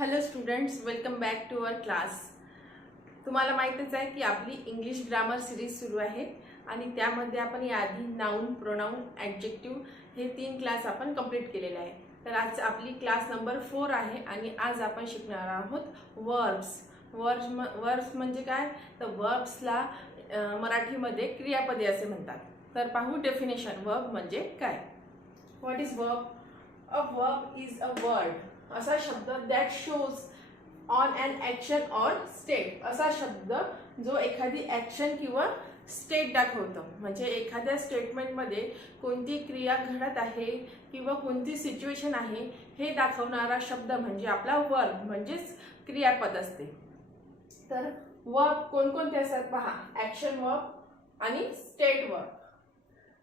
Hello students, welcome back to our class. तुम्हाला माहीतच आहे की आपली इंग्लिश ग्रामर सिरीज सुरू आहे आणि त्यामध्ये आपण याआधी नाउन, प्रोनाउन, ॲडजेक्टिव्ह हे 3 क्लास आपण कंप्लीट केलेले आहे. तर आज आपली क्लास नंबर 4 आहे आणि आज आपण शिकणार आहोत वर्ब्स. वर्ब्स म्हणजे काय? तर वर्ब्सला मराठीमध्ये क्रियापदे असे म्हणतात. तर पाहू डेफिनेशन. वर्ब म्हणजे काय? What is verb? A verb is a word, असा शब्द that shows on an action or state. असा शब्द जो एखादी ॲक्शन किंवा स्टेट दाखवतो. म्हणजे एखाद्या स्टेटमेंटमध्ये कोणती क्रिया घडत आहे किंवा कोणती सिच्युएशन आहे हे दाखवणारा शब्द म्हणजे आपला वर्ब म्हणजेच क्रियापद असते. तर वर्ब कोणकोणते असतात पहा. ॲक्शन वर्ब आणि स्टेट वर्ब.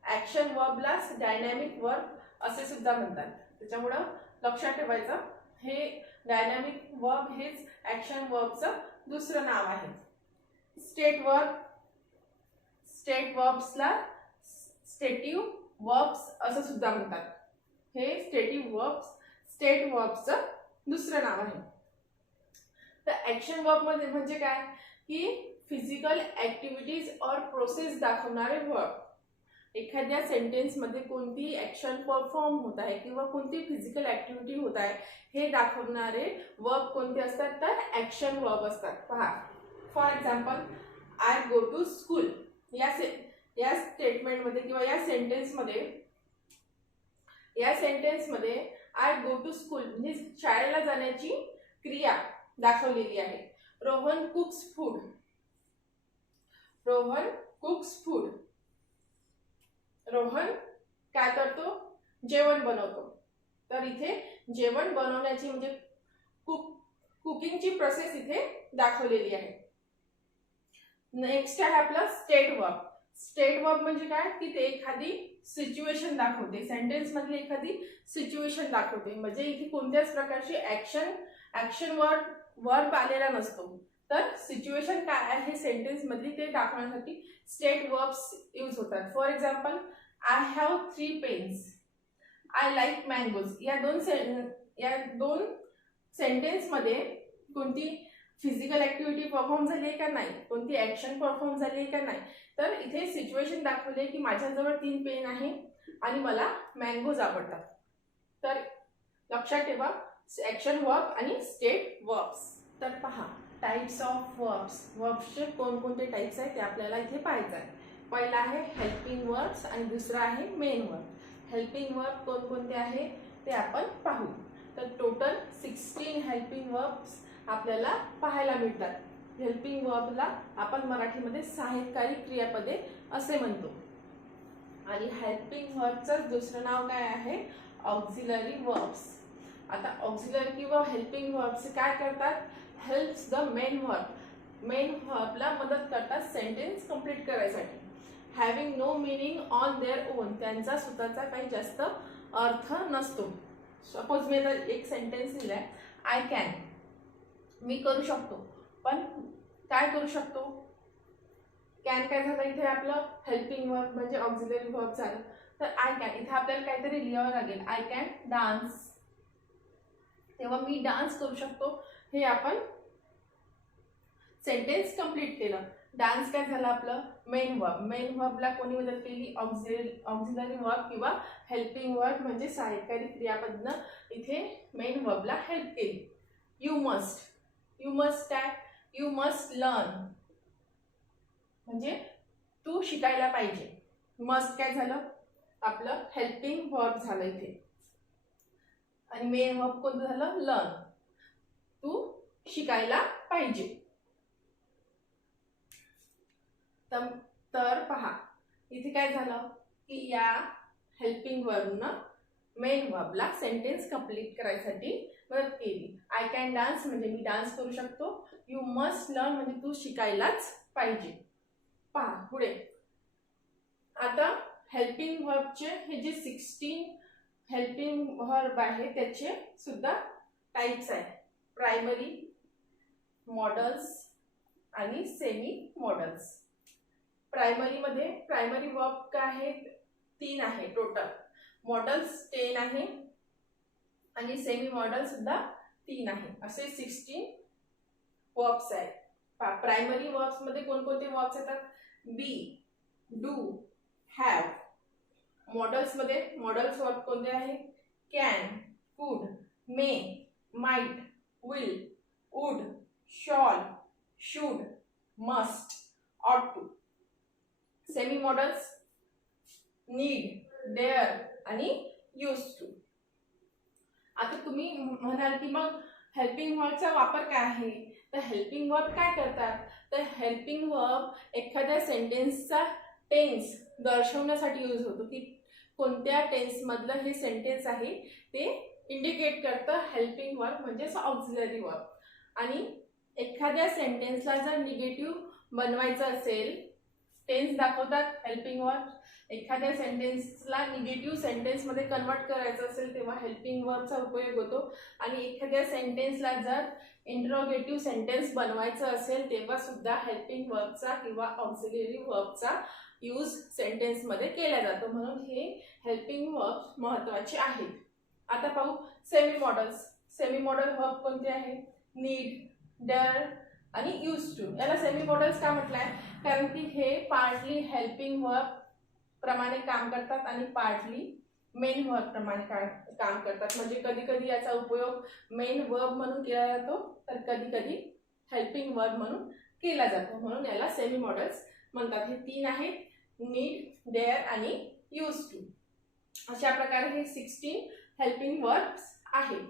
ॲक्शन वर्बला डायनॅमिक वर्ब असे सुद्धा म्हणतात. त्याच्यामुळं लक्षात ठेवायचं, हे डायनॅमिक वर्ब हेच ॲक्शन वर्बचं दुसरं नाव आहे. स्टेट वर्ब्सला स्टेटिव्ह वर्ब्स असं सुद्धा म्हणतात. हे स्टेट वर्ब्सचं दुसरं नाव आहे. तर ॲक्शन वर्ब मध्ये म्हणजे काय की फिजिकल ॲक्टिव्हिटीज और प्रोसेस दाखवणारे वर्ब. एखाद्या सेंटेन्समध्ये कोणती ॲक्शन परफॉर्म होत आहे किंवा कोणती फिजिकल ॲक्टिव्हिटी होत आहे हे दाखवणारे वर्ब कोणते असतात? तर ॲक्शन वर्ब असतात. पहा, for example, I go to school. या स्टेटमेंटमध्ये किंवा या सेंटेन्समध्ये आय गो टू स्कूल म्हणजे शाळेला जाण्याची क्रिया दाखवलेली आहे. Rohan cooks food. रोहन काय करतो? जेवण बनवतो. तर इथे जेवण बनवण्याची म्हणजे कुकिंगची प्रोसेस इथे दाखवलेली आहे. नेक्स्ट आहे आपला स्टेट वर्ब. स्टेट वर्ब म्हणजे काय की ते एखादी सिच्युएशन दाखवते. सेंटेन्स मधली एखादी सिच्युएशन दाखवते. म्हणजे इथे कोणत्याच प्रकारची ॲक्शन वर्ब आलेला नसतो. तर सिच्युएशन काय आहे सेंटेन्स मधली ते दाखवण्यासाठी स्टेट वर्ब्स यूज होतात. For example, I have 3 pens. I like mangoes. या दोन सेंटेन्स मध्ये कोणती फिजिकल ॲक्टिव्हिटी परफॉर्म झाली आहे का नाही, कोणती ॲक्शन परफॉर्म झाली आहे का नाही. तर इथे सिच्युएशन दाखवली की माझ्याजवळ 3 पेन आहे आणि मला मँगोज आवडतात. तर लक्षात ठेवा, ॲक्शन वर्ब आणि स्टेट वर्ब्स. तर पहा, टाइप्स ऑफ वर्ब्स. वर्ब्सचे कोणकोणते टाइप्स आहेत ते आपल्याला इथे पाहायचं आहे. पहिला आहे हेल्पिंग वर्ब्स आणि दुसरा आहे मेन वर्ब. हेल्पिंग वर्ब कोणकोणते आहे ते आपण पाहू. तर टोटल 16 हेल्पिंग वर्ब्स आपल्याला पाहायला मिळतात. हेल्पिंग वर्बला आपण मराठीमध्ये सहाय्यकारी क्रियापदे असे म्हणतो. आणि हेल्पिंग वर्बचं दुसरं नाव काय आहे? Auxiliary verbs. आता ऑक्झिलरी किंवा हेल्पिंग वर्ब्स काय करतात? Helps the main verb. Main वर्बला मदत करतात सेंटेन्स कंप्लीट करायसाठी. Having no meaning on their own. त्यांचा स्वतःचा काही जास्त अर्थ नसतो. सपोज मी आता एक सेंटेन्स लिहिलाय, आय कॅन. मी करू शकतो. पण काय करू शकतो? कॅन काय झालं इथे आपलं हेल्पिंग वर्ब म्हणजे ऑक्झिलरी वर्ब झालं. तर आय कॅन इथे आपल्याला काहीतरी लिहावं लागेल. I can dance. तेव्हा मी डान्स करू शकतो. हे आपण सेंटेन्स कंप्लीट केलं. डान्स काय झालं आपलं मेन वर्ब. मेन वर्बला कोणी मदत केली? ऑक्झिलरी वर्ब किंवा हेल्पिंग वर्ब म्हणजे सहाय्यकारी क्रियापदनं इथे मेन वर्बला हेल्प केली. यू मस्ट काय? यू मस्ट लर्न म्हणजे तू शिकायला पाहिजे. मस्ट काय झालं? आपलं हेल्पिंग वर्ब झालं इथे. आणि मेन वर्ब कोणतं झालं? लर्न. तू शिकायला पाहिजे. तर पहा, इथे काय झालं की या हेल्पिंग वर्बनं मेन वर्बला सेंटेन्स कंप्लीट करायसाठी मदत केली. आय कॅन डान्स म्हणजे मी डान्स करू शकतो. यू मस्ट लर्न म्हणजे तू शिकायलाच पाहिजे. पहा पुढे. आता हेल्पिंग वर्बचे हे जे 16 हेल्पिंग वर्ब आहे त्याचे सुद्धा टाइप्स आहेत. प्रायमरी, मॉडल्स आणि सेमी मॉडल्स. प्रायमरी वर्ब काय आहेत? 3 आहे टोटल. मॉडल्स 10 आहे आणि सेमी मॉडल सुद्धा 3 आहे. असे 16 वर्ब्स आहेत. प्रायमरी वर्ब्स मध्ये कोणकोणते वर्ब्स येतात? Be, do, have. मॉडल्स मध्ये मॉडल्स वर्ब कोणते आहे? Can, could, may, might, will, would, shall, should, must, ought to. Semi modals need, dare आणि यूज टू. आता तुम्ही म्हणाल की मग हेल्पिंग वर्बचा वापर काय आहे? तर हेल्पिंग वर्ब काय करतात? तर हेल्पिंग वर्ब एखाद्या सेंटेन्सचा टेन्स दर्शवण्यासाठी यूज होतो की कोणत्या टेन्स मधलं हे सेंटेन्स आहे ते इंडिकेट करतं हेल्पिंग वर्ब म्हणजेच ऑक्झिलरी वर्ब. आणि एखाद्या सेंटेन्सला जर निगेटिव्ह बनवायचं असेल, टेन्स दाखवतात हेल्पिंग वर्ब. एखाद्या सेंटेन्सला निगेटिव्ह सेंटेन्समध्ये कन्वर्ट करायचं असेल तेव्हा हेल्पिंग वर्बचा उपयोग होतो. आणि एखाद्या सेंटेन्सला जर इंट्रोगेटिव्ह सेंटेन्स बनवायचं असेल तेव्हा सुद्धा हेल्पिंग वर्बचा किंवा ऑक्झिलरी वर्बचा यूज सेंटेन्समध्ये केला जातो. म्हणून हे हेल्पिंग वर्ब महत्त्वाचे आहेत. आता पाहू semi models. Semi modal verb कोणते आहे? नीड, डेअर आणि यूज टू. याला सेमी मॉडल्स का म्हटलंय? कारण की हे पार्टली हेल्पिंग वर्ब प्रमाणे काम करतात आणि पार्टली मेन वर्ब प्रमाणे काम करतात. म्हणजे कधी कधी याचा उपयोग मेन वर्ब म्हणून केला जातो तर कधी कधी हेल्पिंग वर्ब म्हणून केला जातो. म्हणून याला सेमी मॉडल्स म्हणतात. हे 3 आहेत, नीड, डेअर आणि यूज टू. अशा प्रकारे हे 16 हेल्पिंग वर्ब्स आहेत.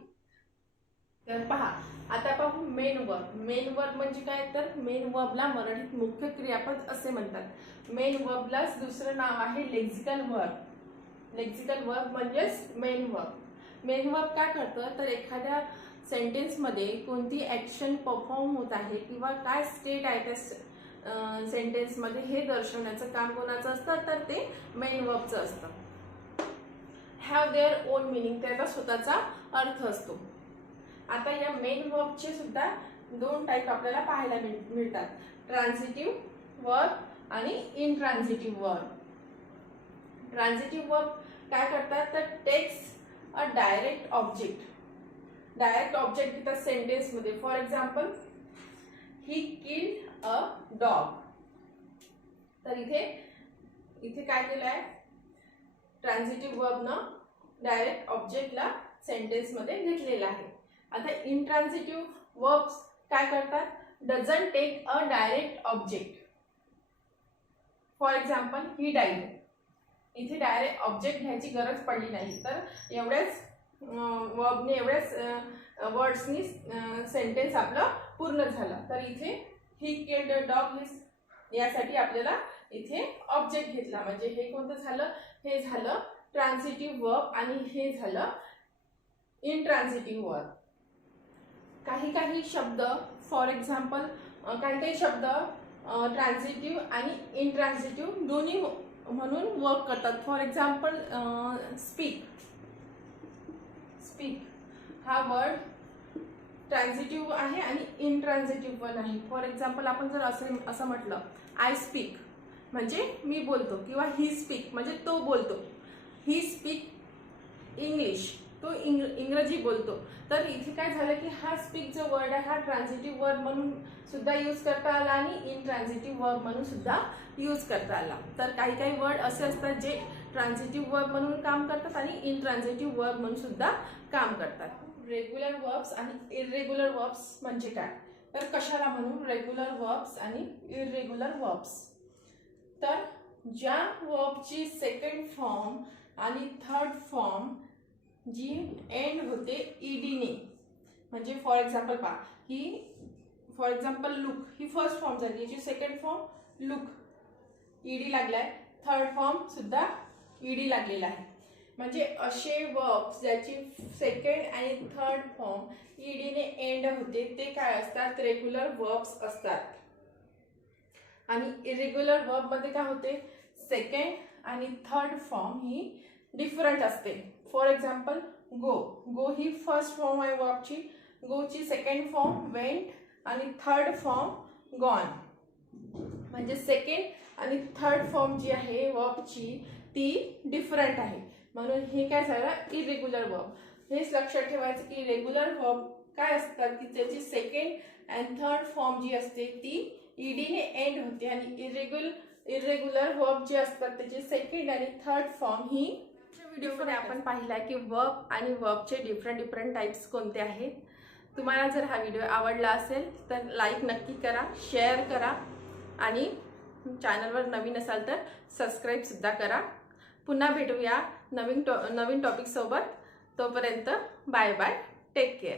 तर पहा, आता पाहू मेन वर्ब. मेन वर्ब म्हणजे काय? तर मेन वर्बला मराठीत मुख्य क्रियापद असे म्हणतात. मेन वर्बलाच दुसरं नाव आहे लेक्सिकल वर्ब. लेक्सिकल वर्ब म्हणजेच मेन वर्ब. मेन वर्ब काय करतं? तर एखाद्या सेंटेन्समध्ये कोणती ॲक्शन परफॉर्म होत आहे किंवा काय स्टेट आहे त्या सेंटेन्समध्ये हे दर्शवण्याचं काम कोणाचं असतं? तर ते मेन वर्बचं असतं. हॅव देअर ओन मिनिंग, त्याचा स्वतःचा अर्थ असतो. आता या मेन वर्बचे सुद्धा 2 टाईप आपल्याला पाहायला मिळतात, ट्रान्झिटिव्ह वर्ब आणि इनट्रान्झिटिव्ह वर्ब. ट्रान्झिटिव्ह वर्ब काय करतात? तर takes a direct object. Direct object घेतात सेंटेन्समध्ये. For example, he killed a dog. तर इथे काय केलं आहे? ट्रान्झिटिव्ह वर्बनं डायरेक्ट ऑब्जेक्टला सेंटेन्समध्ये घेतलेला आहे. आता इनट्रान्झिटिव्ह वर्ब्स काय करतात? Doesn't take a direct object. For example, he died. इथे डायरेक्ट ऑब्जेक्ट घ्यायची गरज पडली नाही, तर एवढ्याच वर्बने, एवढ्याच वर्ड्सनी सेंटेन्स आपलं पूर्ण झालं. तर इथे ही किल्ड अ डॉग यासाठी आपल्याला इथे ऑब्जेक्ट घेतला. म्हणजे हे कोणतं झालं? हे झालं ट्रान्झिटिव्ह वर्ब आणि हे झालं इनट्रान्झिटिव्ह वर्ब. काही शब्द, फॉर एक्झाम्पल, काही शब्द ट्रान्झिटिव्ह आणि इनट्रान्झिटिव्ह दोन्ही म्हणून वर्क करतात. For example, speak. स्पीक हा वर्ड ट्रान्झिटिव्ह आहे आणि इनट्रान्झिटिव्ह पण आहे. फॉर एक्झाम्पल, आपण जर असं म्हटलं, आय स्पीक म्हणजे मी बोलतो, किंवा ही स्पीक म्हणजे तो बोलतो. ही स्पीक इंग्लिश, तो इंग्रजी बोलतो. तर इथे काय झालं की हा स्पीक जो वर्ड आहे हा ट्रान्झिटिव्ह वर्ब म्हणून सुद्धा यूज करता आला आणि इनट्रान्झिटिव्ह वर्ब म्हणून सुद्धा यूज करता आला. तर काही वर्ड असे असतात जे ट्रान्झिटिव्ह वर्ब म्हणून काम करतात आणि इनट्रान्झिटिव्ह वर्ब म्हणून सुद्धा काम करतात. रेग्युलर वर्ब्स आणि इररेग्युलर वर्ब्स म्हणजे काय? तर कशाला म्हणून रेग्युलर वर्ब्स आणि इररेग्युलर वर्ब्स? तर ज्या वर्बची सेकंड फॉर्म आणि थर्ड फॉर्म जी एंड होते ईडीने, म्हणजे फॉर एक्झाम्पल पहा, ही फॉर एक्झाम्पल लुक, ही फर्स्ट फॉर्म झाली, याची सेकंड फॉर्म लुक, ईडी लागलाय. थर्ड फॉर्म सुद्धा ईडी लागलेला आहे. म्हणजे असे वर्ब्स ज्याची सेकंड आणि थर्ड फॉर्म ईडीने एंड होते ते काय असतात? रेग्युलर वर्ब्स असतात. आणि इरेग्युलर वर्ब मध्ये काय होते? सेकंड आणि थर्ड फॉर्म ही डिफरंट असते. For example, go. Go he first form आहे वर्बची. गोची सेकंड फॉर्म वेंट आणि थर्ड फॉर्म गॉन. म्हणजे सेकंड आणि थर्ड फॉर्म जी आहे वर्बची ती डिफरंट आहे. म्हणून हे काय झालं? Irregular verb. हेच लक्षात ठेवायचं की रेग्युलर वर्ब काय असतात की त्याची सेकंड अँड थर्ड फॉर्म जी असते ती ईडीने एंड होते आणि इरेग्युलर वर्ब जे असतात त्याचे सेकंड आणि थर्ड फॉर्म ही व्हिडिओमध्ये आपण पाहिला की वर्ब आणि वर्बचे डिफरंट टाइप्स कोणते आहेत. तुम्हाला जर हा व्हिडिओ आवडला असेल तर लाईक नक्की करा, शेअर करा आणि चॅनलवर नवीन असाल तर सबस्क्राईब सुद्धा करा. पुन्हा भेटूया नवीन टॉपिक सोबत. तोपर्यंत बाय बाय, टेक केअर.